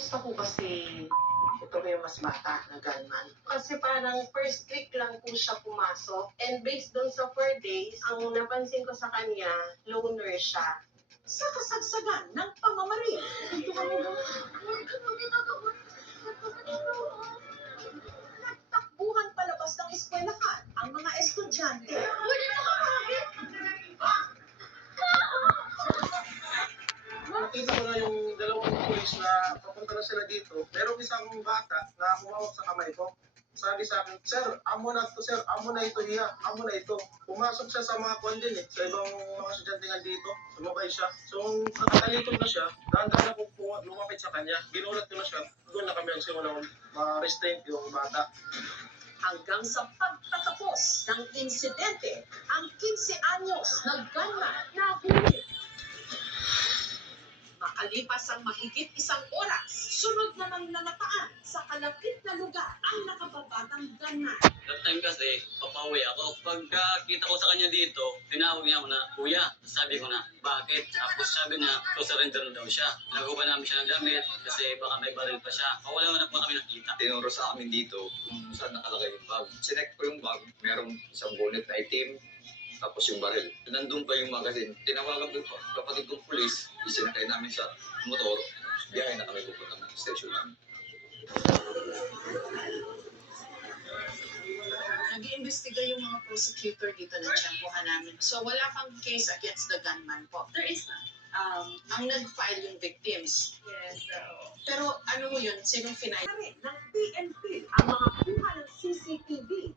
Gusto ko kasi ito ba yung mas bata na gunman. Kasi parang first week lang po siya pumasok. And based doon sa 4 days, ang napansin ko sa kanya, loner siya. Sa kasagsagan ng pamamaril. Nagtakbuhan palabas ng eskwelahan ang mga estudyante. Nakita ko na yung dalawang pulis na papunta na sila dito. Merong isang bata na humawak sa kamay ko. Sabi sa akin, Sir, amo na to, sir. Amo na ito, hiya. Amo na ito. Pumasok siya sa mga kwan din sa ibang mga estudyante nga dito. Sumabay siya. So, nakatalikod na siya. Dahan-dahan ako po lumapit sa kanya. Ginulat ko na siya. Doon na kami ang simulang ma-restrain yung bata. Hanggang sa pagtatapos ng insidente, ang 15 anyos na gunman nahuli. Makalipas ang mahigit isang oras, sunod namang namataan sa kalapit na lugar ang nakababatang gunman. That time kasi, papauwi ako. Pagkakita ko sa kanya dito, tinawag niya ako na, Kuya, sabi ko na, bakit? Tapos sabi niya, to surrender na daw siya. Naguba namin siya ng gamit kasi baka may baril pa siya. Wala na po kami nakita. Tinuro sa amin dito kung saan nakalagay yung bag. Sinek ko yung bag, merong isang bonnet na itim, tapos yung baril. Nandun pa yung magazine. Tinawagan ko yung kapatid kong pulis, isinakay namin sa motor, biyahe na kami pupunta ng station namin. Nag-iimbestiga yung mga prosecutor dito na tiyempohan namin. So wala kang case against the gunman po. There is none. Ang nag-file yung victims. Yes, Pero ano mo yun? Sinong final? ng PNP ang mga kuha ng CCTV